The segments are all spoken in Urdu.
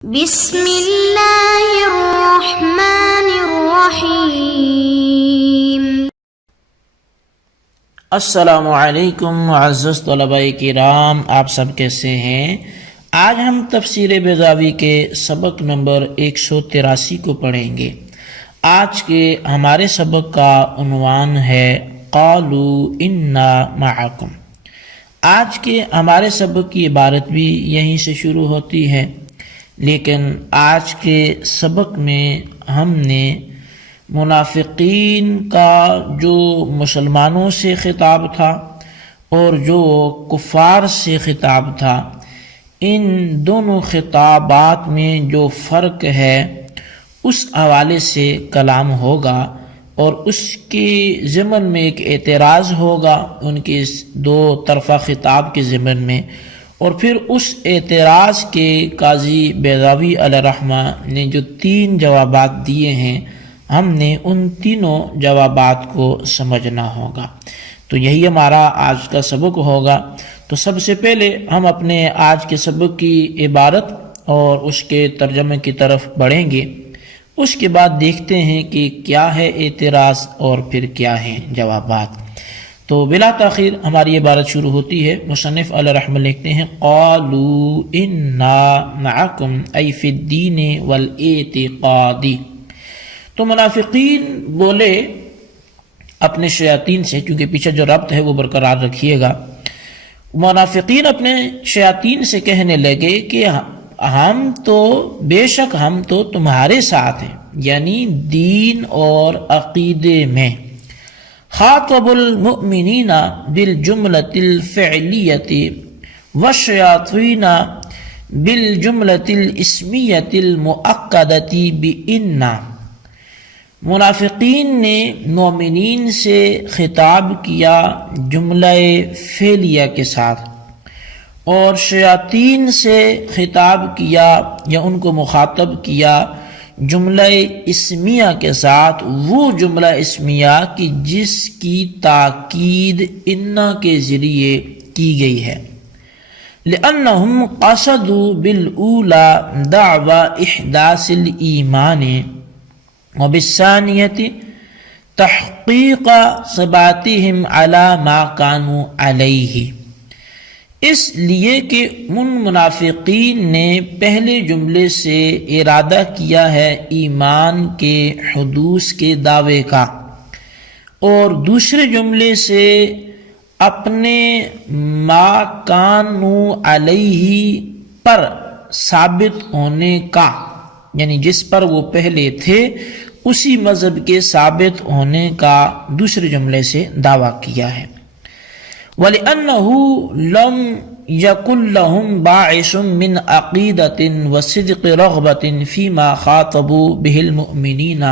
بسم اللہ الرحمن الرحیم۔ السلام علیکم معزز طلباء کرام، آپ سب کیسے ہیں؟ آج ہم تفسیر بیضاوی کے سبق نمبر 183 کو پڑھیں گے۔ آج کے ہمارے سبق کا عنوان ہے قالوا انا معکم۔ آج کے ہمارے سبق کی عبارت بھی یہیں سے شروع ہوتی ہے، لیکن آج کے سبق میں ہم نے منافقین کا جو مسلمانوں سے خطاب تھا اور جو کفار سے خطاب تھا، ان دونوں خطابات میں جو فرق ہے اس حوالے سے کلام ہوگا، اور اس کے ضمن میں ایک اعتراض ہوگا ان کے اس دو طرفہ خطاب کے ضمن میں، اور پھر اس اعتراض کے قاضی بیضاوی علیہ الرحمہ نے جو 3 جوابات دیے ہیں، ہم نے ان تینوں جوابات کو سمجھنا ہوگا۔ تو یہی ہمارا آج کا سبق ہوگا۔ تو سب سے پہلے ہم اپنے آج کے سبق کی عبارت اور اس کے ترجمے کی طرف بڑھیں گے، اس کے بعد دیکھتے ہیں کہ کیا ہے اعتراض اور پھر کیا ہیں جوابات۔ تو بلا تاخیر ہماری عبارت شروع ہوتی ہے۔ مصنف علیہ الرحمہ لکھتے ہیں قالوا انا معکم ای فی الدین والاعتقاد۔ تو منافقین بولے اپنے شیاطین سے، کیونکہ پیچھے جو ربط ہے وہ برقرار رکھیے گا۔ منافقین اپنے شیاطین سے کہنے لگے کہ ہم تو بے شک ہم تو تمہارے ساتھ ہیں، یعنی دین اور عقیدے میں۔ خاطب المؤمنین بالجملۃ الفعلیۃ والشیاطین بالجملۃ الاسمیۃ المؤکدۃ بإن۔ منافقین نے مومنین سے خطاب کیا جملہ فعلیہ کے ساتھ، اور شیاطین سے خطاب کیا یا ان کو مخاطب کیا جملہ اسمیہ کے ساتھ، وہ جملہ اسمیہ کی جس کی تاکید انا کے ذریعے کی گئی ہے۔ لأنہم قصدوا بالأولی دعوی احداث الایمان وبالثانیۃ تحقیق ثباتہم علی ما کانوا علیہ۔ اس لیے کہ ان منافقین نے پہلے جملے سے ارادہ کیا ہے ایمان کے حدوث کے دعوے کا، اور دوسرے جملے سے اپنے ما کانوا علیہ پر ثابت ہونے کا، یعنی جس پر وہ پہلے تھے اسی مذہب کے ثابت ہونے کا دوسرے جملے سے دعویٰ کیا ہے۔ وَلِأَنَّهُ لَمْ يَكُنْ لَهُمْ بَاعِثٌ مِّنْ عَقِيدَةٍ وَصِدْقِ رَغْبَةٍ فِي مَا خَاطَبُوا بِهِ الْمُؤْمِنِينَ،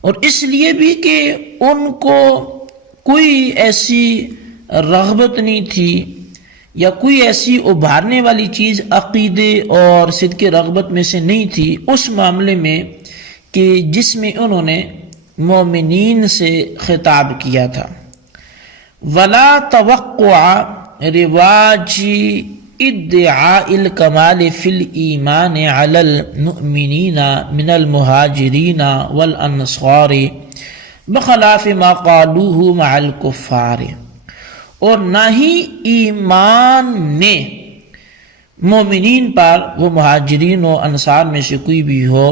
اور اس لیے بھی کہ ان کو کوئی ایسی رغبت نہیں تھی یا کوئی ایسی ابھارنے والی چیز عقیدے اور صدق رغبت میں سے نہیں تھی اس معاملے میں کہ جس میں انہوں نے مومنین سے خطاب کیا تھا۔ ولا توقع رواج ادعاء الکمال فی الایمان علی المؤمنین من المہاجرین والانصار بخلاف ما قالوه مع الکفار، اور نہ ہی ایمان میں مومنین پر، وہ مہاجرین و انصار میں سے کوئی بھی ہو،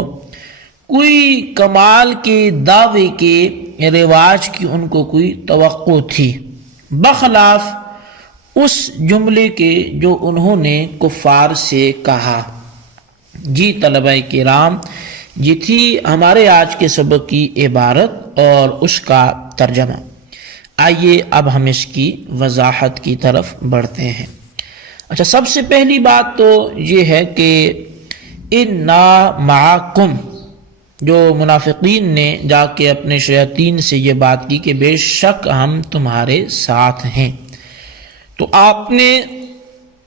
کوئی کمال کے دعوے کے رواج کی ان کو کوئی توقع تھی، بخلاف اس جملے کے جو انہوں نے کفار سے کہا۔ جی طلبہ کرام، یہ تھی ہمارے آج کے سبق کی عبارت اور اس کا ترجمہ۔ آئیے اب ہم اس کی وضاحت کی طرف بڑھتے ہیں۔ اچھا، سب سے پہلی بات تو یہ ہے کہ انا معکم، جو منافقین نے جا کے اپنے شیاطین سے یہ بات کی کہ بے شک ہم تمہارے ساتھ ہیں، تو آپ نے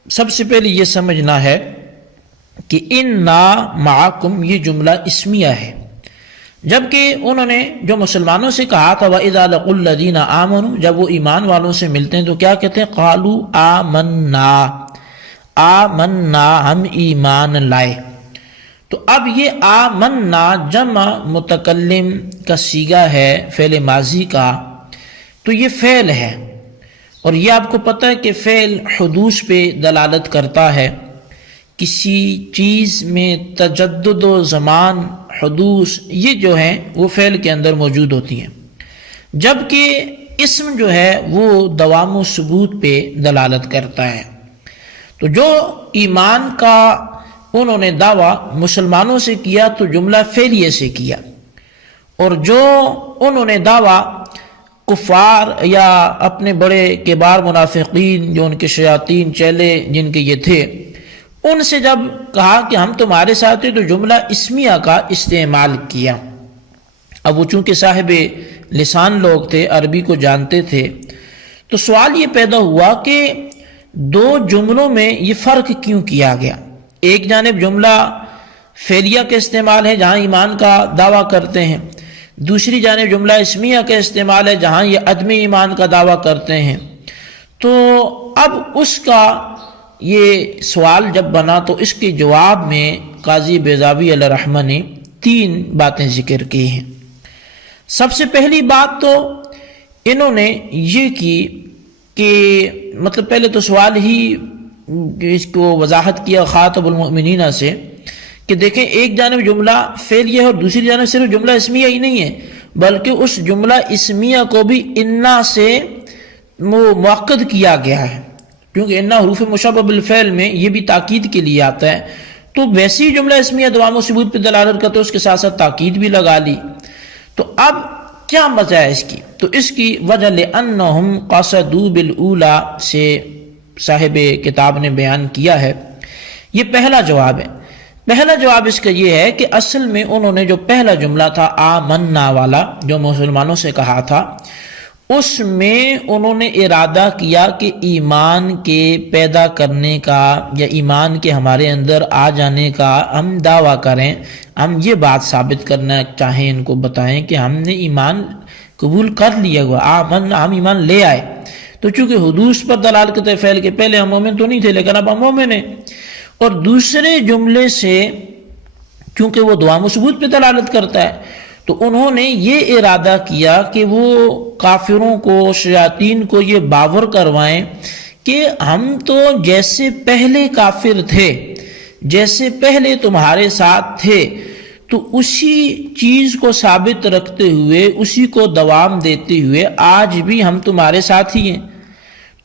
سب سے پہلے یہ سمجھنا ہے کہ انا معکم یہ جملہ اسمیہ ہے، جبکہ انہوں نے جو مسلمانوں سے کہا تھا وَإِذَا لَقُوا الَّذِينَ آمَنُوا، جب وہ ایمان والوں سے ملتے ہیں تو کیا کہتے ہیں؟ قَالُوا آمَنَّا، آمنا ہم ایمان لائے۔ تو اب یہ آمنا جمع متکلم کا صیغہ ہے فعل ماضی کا، تو یہ فعل ہے، اور یہ آپ کو پتہ ہے کہ فعل حدوث پہ دلالت کرتا ہے، کسی چیز میں تجدد و زمان حدوث یہ جو ہیں وہ فعل کے اندر موجود ہوتی ہیں، جبکہ اسم جو ہے وہ دوام و ثبوت پہ دلالت کرتا ہے۔ تو جو ایمان کا انہوں نے دعویٰ مسلمانوں سے کیا تو جملہ فعلیہ سے کیا، اور جو انہوں نے دعویٰ کفار یا اپنے بڑے کبار منافقین جو ان کے شیاطین چیلے جن کے یہ تھے، ان سے جب کہا کہ ہم تمہارے ساتھ ہیں تو جملہ اسمیہ کا استعمال کیا۔ اب وہ چونکہ صاحب لسان لوگ تھے، عربی کو جانتے تھے، تو سوال یہ پیدا ہوا کہ دو جملوں میں یہ فرق کیوں کیا گیا؟ ایک جانب جملہ فعلیہ کا استعمال ہے جہاں ایمان کا دعویٰ کرتے ہیں، دوسری جانب جملہ اسمیہ کا استعمال ہے جہاں یہ عدم ایمان کا دعویٰ کرتے ہیں۔ تو اب اس کا یہ سوال جب بنا تو اس کے جواب میں قاضی بیضاوی علیہ رحمہ نے 3 باتیں ذکر کی ہیں۔ سب سے پہلی بات تو انہوں نے یہ کی کہ مطلب پہلے تو سوال ہی اس کو وضاحت کیا خاطب المؤمنین سے کہ دیکھیں ایک جانب جملہ فعلیہ ہے اور دوسری جانب صرف جملہ اسمیہ ہی نہیں ہے بلکہ اس جملہ اسمیہ کو بھی انا سے مؤکد کیا گیا ہے، کیونکہ انا حروف مشبہ بالفعل میں یہ بھی تاکید کے لیے آتا ہے، تو ویسی جملہ اسمیہ دوام و ثبوت پہ دلالت کرتا ہے، اس کے ساتھ ساتھ تاکید بھی لگا لی۔ تو اب کیا وجہ ہے اس کی؟ تو اس کی وجہ لأنہم قصدوا بالأولی سے صاحب کتاب نے بیان کیا ہے۔ یہ پہلا جواب ہے۔ پہلا جواب اس کا یہ ہے کہ اصل میں انہوں نے جو پہلا جملہ تھا آمنا والا جو مسلمانوں سے کہا تھا، اس میں انہوں نے ارادہ کیا کہ ایمان کے پیدا کرنے کا یا ایمان کے ہمارے اندر آ جانے کا ہم دعویٰ کریں، ہم یہ بات ثابت کرنا چاہیں، ان کو بتائیں کہ ہم نے ایمان قبول کر لیا ہوا، آمنا ہم ایمان لے آئے۔ تو چونکہ حدوث پر دلالت کرتے فعل کے پہلے ہم مومن تو نہیں تھے لیکن اب ہم مومن ہیں، اور دوسرے جملے سے چونکہ وہ دوام و ثبوت پہ دلالت کرتا ہے تو انہوں نے یہ ارادہ کیا کہ وہ کافروں کو شیاطین کو یہ باور کروائیں کہ ہم تو جیسے پہلے کافر تھے، جیسے پہلے تمہارے ساتھ تھے، تو اسی چیز کو ثابت رکھتے ہوئے اسی کو دوام دیتے ہوئے آج بھی ہم تمہارے ساتھ ہی ہیں۔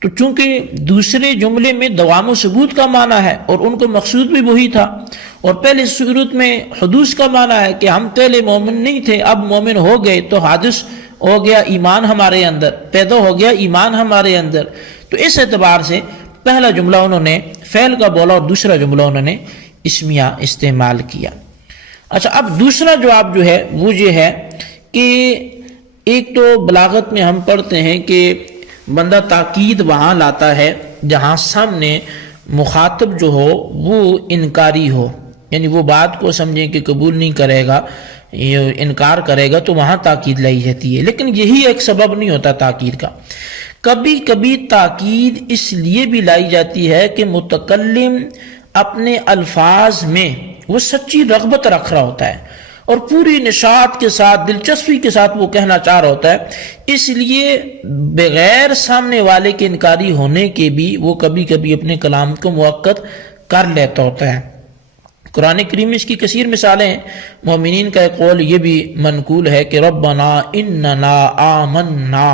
تو چونکہ دوسرے جملے میں دوام و ثبوت کا معنی ہے اور ان کو مقصود بھی وہی تھا، اور پہلے صورت میں حدوث کا معنی ہے کہ ہم پہلے مومن نہیں تھے اب مومن ہو گئے، تو حادث ہو گیا ایمان ہمارے اندر، پیدا ہو گیا ایمان ہمارے اندر۔ تو اس اعتبار سے پہلا جملہ انہوں نے فعل کا بولا اور دوسرا جملہ انہوں نے اسمیہ استعمال کیا۔ اچھا، اب دوسرا جواب جو ہے وہ یہ ہے کہ ایک تو بلاغت میں ہم پڑھتے ہیں کہ بندہ تاکید وہاں لاتا ہے جہاں سامنے مخاطب جو ہو وہ انکاری ہو، یعنی وہ بات کو سمجھیں کہ قبول نہیں کرے گا، انکار کرے گا، تو وہاں تاکید لائی جاتی ہے۔ لیکن یہی ایک سبب نہیں ہوتا تاکید کا، کبھی کبھی تاکید اس لیے بھی لائی جاتی ہے کہ متکلم اپنے الفاظ میں وہ سچی رغبت رکھ رہا ہوتا ہے اور پوری نشاط کے ساتھ دلچسپی کے ساتھ وہ کہنا چاہ رہا ہوتا ہے، اس لیے بغیر سامنے والے کے انکاری ہونے کے بھی وہ کبھی کبھی اپنے کلام کو مؤکد کر لیتا ہوتا ہے۔ قرآن کریم میں اس کی کثیر مثالیں ہیں۔ مومنین کا ایک قول یہ بھی منقول ہے کہ ربنا اننا آمنا،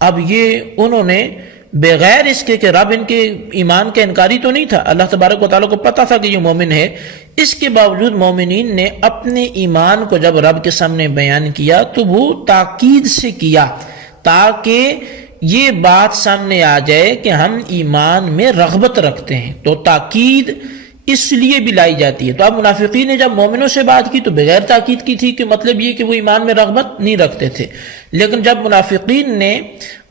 اب یہ انہوں نے بغیر اس کے کہ رب ان کے ایمان کا انکاری تو نہیں تھا، اللہ تبارک و تعالیٰ کو پتہ تھا کہ یہ مومن ہے، اس کے باوجود مومنین نے اپنے ایمان کو جب رب کے سامنے بیان کیا تو وہ تاکید سے کیا تاکہ یہ بات سامنے آ جائے کہ ہم ایمان میں رغبت رکھتے ہیں، تو تاکید اس لیے بھی لائی جاتی ہے۔ تو اب منافقین نے جب مومنوں سے بات کی تو بغیر تاکید کی تھی، کہ مطلب یہ کہ وہ ایمان میں رغبت نہیں رکھتے تھے، لیکن جب منافقین نے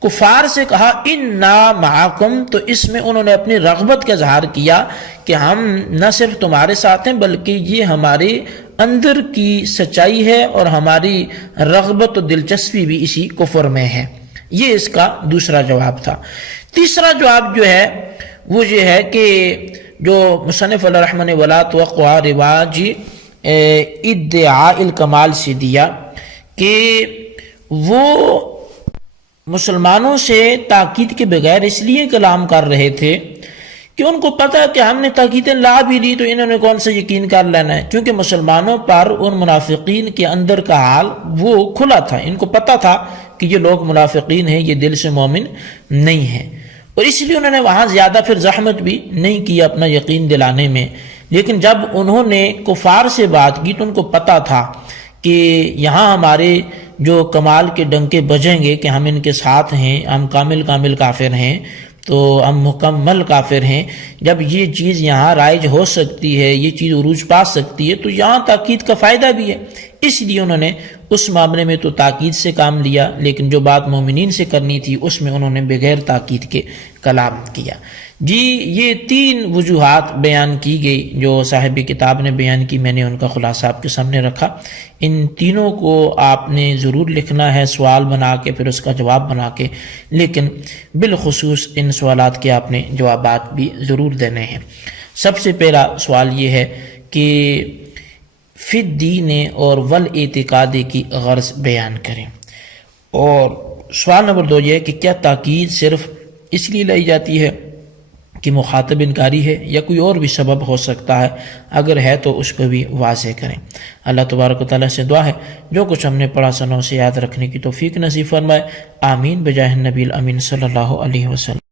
کفار سے کہا انا معکم، تو اس میں انہوں نے اپنی رغبت کا اظہار کیا کہ ہم نہ صرف تمہارے ساتھ ہیں بلکہ یہ ہمارے اندر کی سچائی ہے اور ہماری رغبت و دلچسپی بھی اسی کفر میں ہے۔ یہ اس کا دوسرا جواب تھا۔ تیسرا جواب جو ہے وہ یہ ہے کہ جو مصنف علیہ رحمہ نے ولا توقع رواج ادعاء الکمال سے دیا کہ وہ مسلمانوں سے تاکید کے بغیر اس لیے کلام کر رہے تھے کہ ان کو پتہ کہ ہم نے تاکیدیں لا بھی لی تو انہوں نے کون سا یقین کر لینا ہے، کیونکہ مسلمانوں پر ان منافقین کے اندر کا حال وہ کھلا تھا، ان کو پتہ تھا کہ یہ لوگ منافقین ہیں، یہ دل سے مومن نہیں ہیں، اور اس لیے انہوں نے وہاں زیادہ پھر زحمت بھی نہیں کی اپنا یقین دلانے میں۔ لیکن جب انہوں نے کفار سے بات کی تو ان کو پتہ تھا کہ یہاں ہمارے جو کمال کے ڈنکے بجیں گے کہ ہم ان کے ساتھ ہیں، ہم کامل کافر ہیں، تو ہم مکمل کافر ہیں، جب یہ چیز یہاں رائج ہو سکتی ہے، یہ چیز عروج پا سکتی ہے، تو یہاں تاکید کا فائدہ بھی ہے۔ اس لیے انہوں نے اس معاملے میں تو تاکید سے کام لیا، لیکن جو بات مومنین سے کرنی تھی اس میں انہوں نے بغیر تاکید کے کلام کیا۔ جی یہ 3 وجوہات بیان کی گئی جو صاحب کتاب نے بیان کی، میں نے ان کا خلاصہ آپ کے سامنے رکھا۔ ان تینوں کو آپ نے ضرور لکھنا ہے سوال بنا کے، پھر اس کا جواب بنا کے، لیکن بالخصوص ان سوالات کے آپ نے جوابات بھی ضرور دینے ہیں۔ سب سے پہلا سوال یہ ہے کہ فی الدین اور والاعتقاد کی غرض بیان کریں، اور سوال نمبر 2 یہ ہے کہ کیا تاکید صرف اس لیے لائی جاتی ہے کہ مخاطب انکاری ہے یا کوئی اور بھی سبب ہو سکتا ہے؟ اگر ہے تو اس کو بھی واضح کریں۔ اللہ تبارک و تعالیٰ سے دعا ہے جو کچھ ہم نے پڑھا سنوں سے یاد رکھنے کی توفیق نصیب فرمائے، آمین بجاہ النبی الامین صلی اللہ علیہ وسلم۔